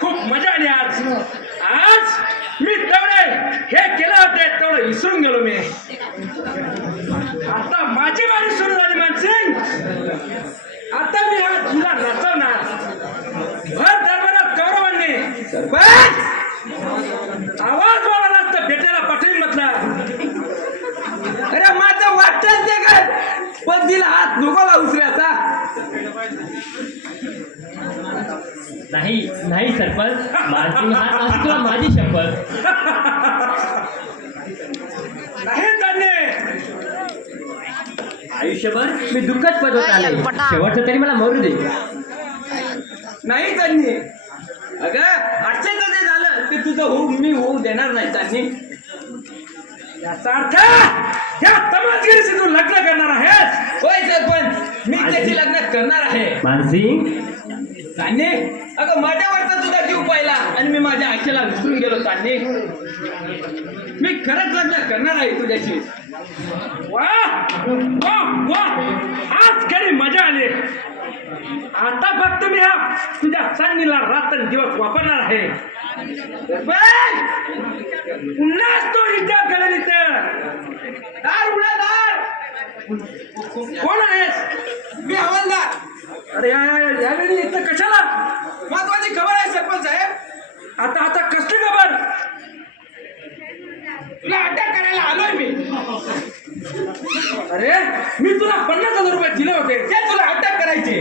खूप मजा आली आज. आज मी तेवढे हे केलं होते तेवढं विसरून गेलो मी. आता माझी बारी सुरू झाली मानसिंग. आता मी हा तुला नचवणार. भर दरबारात गौरवाने आवाज वाढवला तर भेटायला पाठवेल म्हटलं. अरे माझं वाटतं ते काय पण तिला हात नको लावू उचलायचा. नाही नाही सरपंच, मानसिंग हात असतो तुला माझी शपथ. नाही जाणे आयुष्यभर मी दुःखच पदवत आले, शेवटचं तरी मला मरू दे. नाही त्यांनी अगं अक्षयचं जे झालं ते तुझं होऊ मी होऊ देणार नाही त्यांनी. याचा अर्थ या तमाशगिरीशी तू लग्न करणार आहेस. होय सरपंच, मी त्याची लग्न करणार आहे. मानसिंग तान्हे अगं माझ्यावरचा तुझा जीव पाहिला आणि मी माझ्या आईला विसरून गेलो. तान्हे मी खरंच लग्न करणार आहे तुझ्याशी. वा वा वा, आज खरी मजा आली. आता फक्त मी हा तुझ्या चांदणीला रात्रंदिवस वापरणार आहे. पुन्हा तो विचार करेल इथं. दार उघडा दार. कोण आहेस? मी हवालदार. अरे यावेळी इथं कशाला? महत्वाची खबर आहे सरपंच साहेब. आता आता कसली खबर? तुला अटक करायला आलोय मी. अरे मी तुला 50,000 रुपये दिले होते. ते तुला अटक करायचे.